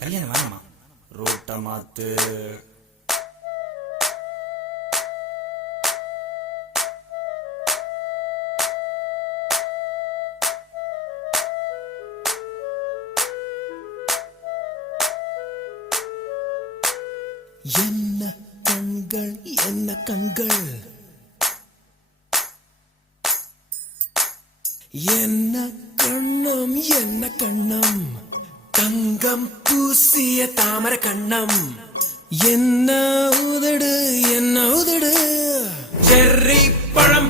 கல்யாணம் வேணாமா? ரூட்ட மாத்து. என்ன கண்கள் என்ன கண்கள், என்ன கண்ணம் என்ன கண்ணம், தங்கம் பூசிய தாமர கண்ணம், என்ன உதடு செர்ரி பழம்